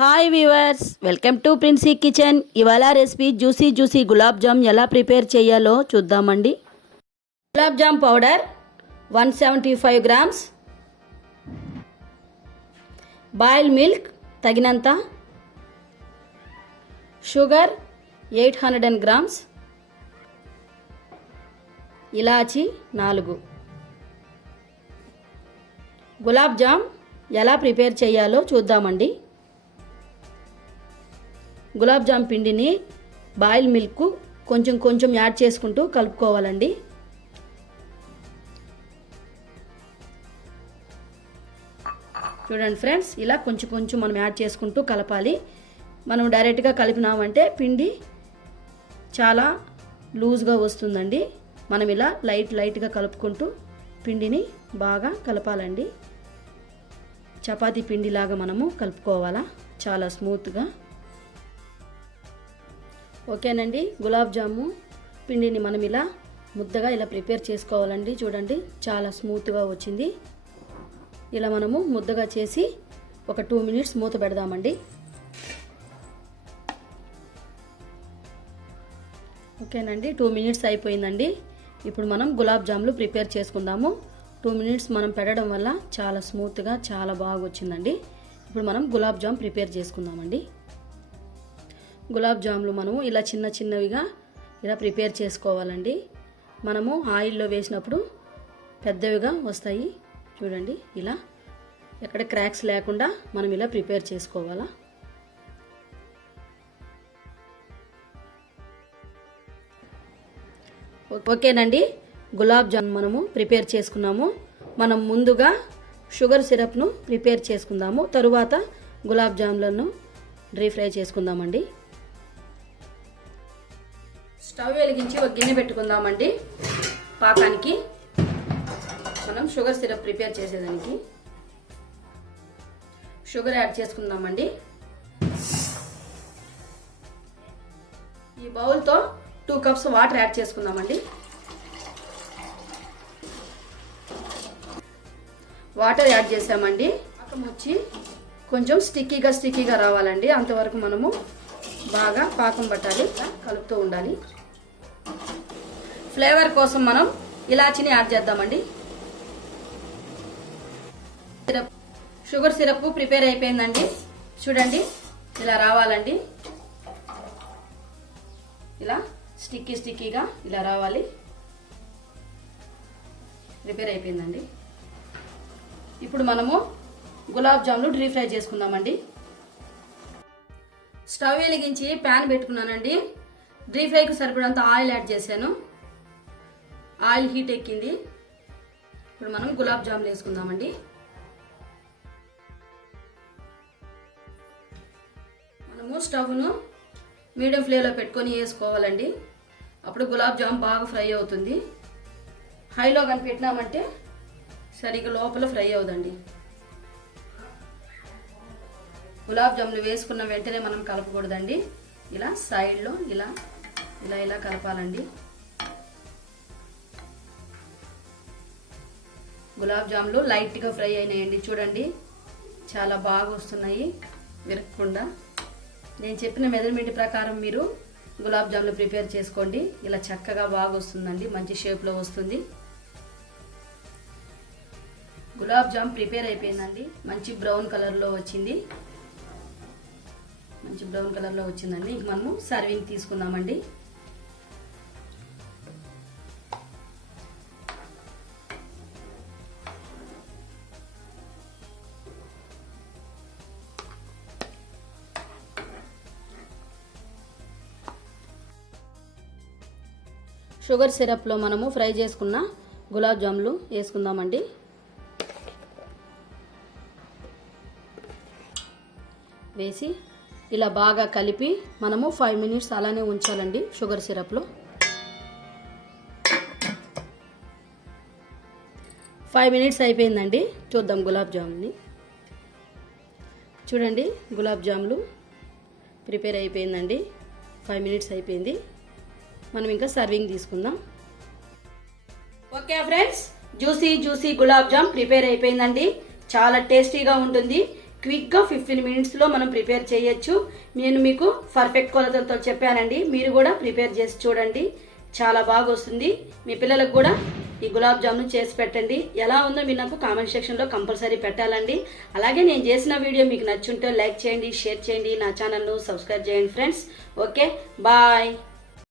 Hi viewers, welcome to Princy kitchen. ఇవాళ recipe juicy gulab jam ఎలా prepare చేయాలో చూద్దామండి. Gulab jam powder 175 grams, boil milk తగినంత, షుగర్ 800 గ్రామ్స్, ఇలాచి 4. గులాబ్ జామ్ ఎలా ప్రిపేర్ చేయాలో చూద్దామండి. గులాబ్ జామ్ పిండిని బాయిల్ మిల్క్ కొంచెం యాడ్ చేసుకుంటూ కలుపుకోవాలండి. చూడండి ఫ్రెండ్స్, ఇలా కొంచెం మనం యాడ్ చేసుకుంటూ కలపాలి. మనం డైరెక్ట్గా కలిపినామంటే పిండి చాలా లూజ్గా వస్తుందండి. మనం ఇలా లైట్గా కలుపుకుంటూ పిండిని బాగా కలపాలండి. చపాతీ పిండిలాగా మనము కలుపుకోవాలా, చాలా స్మూత్గా. ఓకేనండి, గులాబ్ జాము పిండిని మనం ఇలా ముద్దగా ఇలా ప్రిపేర్ చేసుకోవాలండి. చూడండి, చాలా స్మూత్గా వచ్చింది. ఇలా మనము ముద్దగా చేసి ఒక 2 మినిట్స్ మూత పెడదామండి. ఓకేనండి, 2 మినిట్స్ అయిపోయిందండి. ఇప్పుడు మనం గులాబ్ జాములు ప్రిపేర్ చేసుకుందాము. 2 మినిట్స్ మనం పెట్టడం వల్ల చాలా స్మూత్గా చాలా బాగా వచ్చిందండి. ఇప్పుడు మనం గులాబ్ జామ్ ప్రిపేర్ చేసుకుందామండి. గులాబ్ జాములు మనము ఇలా చిన్నవిగా ఇలా ప్రిపేర్ చేసుకోవాలండి. మనము ఆయిల్లో వేసినప్పుడు పెద్దవిగా వస్తాయి. చూడండి, ఇలా ఎక్కడ క్రాక్స్ లేకుండా మనం ఇలా ప్రిపేర్ చేసుకోవాలా. ఓకేనండి, గులాబ్ జామ్ మనము ప్రిపేర్ చేసుకున్నాము. మనం ముందుగా షుగర్ సిరప్ను ప్రిపేర్ చేసుకుందాము. తరువాత గులాబ్ జాములను డ్రీ ఫ్రై చేసుకుందామండి. స్టవ్ వెలిగించి ఒక గిన్నె పెట్టుకుందామండి. పాకానికి మనం షుగర్ సిరప్ ప్రిపేర్ చేసేదానికి షుగర్ యాడ్ చేసుకుందామండి. ఈ బౌల్తో 2 కప్స్ వాటర్ యాడ్ చేసుకుందామండి. వాటర్ యాడ్ చేసామండి. పాకం వచ్చి కొంచెం స్టిక్కీగా రావాలండి. అంతవరకు మనము బాగా పాకం పట్టాలి, కలుపుతూ ఉండాలి. ఫ్లేవర్ కోసం మనం ఇలాచిని యాడ్ చేద్దామండి. షుగర్ సిరప్ ప్రిపేర్ అయిపోయిందండి. చూడండి, ఇలా రావాలండి. ఇలా స్టిక్కీగా ఇలా రావాలి. ప్రిపేర్ అయిపోయిందండి. ఇప్పుడు మనము గులాబ్ జాములు డ్రీ ఫ్రై చేసుకుందామండి. స్టవ్ వెలిగించి ప్యాన్ పెట్టుకున్నానండి. డ్రీ ఫ్రైకి సరిపడంత ఆయిల్ యాడ్ చేశాను. ఆయిల్ హీట్ ఎక్కింది. ఇప్పుడు మనం గులాబ్ జాములు వేసుకుందామండి. మనము స్టవ్ను మీడియం ఫ్లేమ్లో పెట్టుకొని వేసుకోవాలండి. అప్పుడు గులాబ్ జామ్ బాగా ఫ్రై అవుతుంది. హైలో కానీ పెట్టినామంటే సరిగ్గా లోపల ఫ్రై అవుదండి. గులాబ్ జాములు వేసుకున్న వెంటనే మనం కలపకూడదండి. ఇలా సైడ్లో ఇలా కలపాలండి. గులాబ్ జాములు లైట్గా ఫ్రై అయినాయండి. చూడండి, చాలా బాగా వస్తున్నాయి విరగకుండా. నేను చెప్పిన మెజర్మెంట్ ప్రకారం మీరు గులాబ్ జాములు ప్రిపేర్ చేసుకోండి. ఇలా చక్కగా బాగా వస్తుందండి, మంచి షేప్లో వస్తుంది. గులాబ్ జామ్ ప్రిపేర్ అయిపోయిందండి. మంచి బ్రౌన్ కలర్లో వచ్చింది. ఇంక మనము సర్వింగ్ తీసుకుందామండి. షుగర్ సిరప్లో మనము ఫ్రై చేసుకున్న గులాబ్ జాములు వేసుకుందామండి. వేసి ఇలా బాగా కలిపి మనము 5 మినిట్స్ అలానే ఉంచాలండి షుగర్ సిరప్లో. 5 మినిట్స్ అయిపోయిందండి. చూద్దాం గులాబ్ జామున్ని. చూడండి, గులాబ్ జాములు ప్రిపేర్ అయిపోయిందండి. 5 మినిట్స్ అయిపోయింది. మనం ఇంకా సర్వింగ్ తీసుకుందాం. Okay friends, juicy gulab jam prepare అయిపోయిందండి. చాలా టేస్టీగా ఉంటుంది. క్విక్గా 15 మినిట్స్లో మనం ప్రిపేర్ చేయొచ్చు. నేను మీకు పర్ఫెక్ట్ కొలతలతో చెప్పానండి. మీరు కూడా ప్రిపేర్ చేసి చూడండి, చాలా బాగా వస్తుంది. మీ పిల్లలకు కూడా ఈ గులాబ్ జామును చేసి పెట్టండి. ఎలా ఉందో మీరు నాకు కామెంట్ సెక్షన్లో కంపల్సరీ పెట్టాలండి. అలాగే నేను చేసిన వీడియో మీకు నచ్చుంటే లైక్ చేయండి, షేర్ చేయండి, నా ఛానల్ను సబ్స్క్రైబ్ చేయండి ఫ్రెండ్స్. Okay, bye.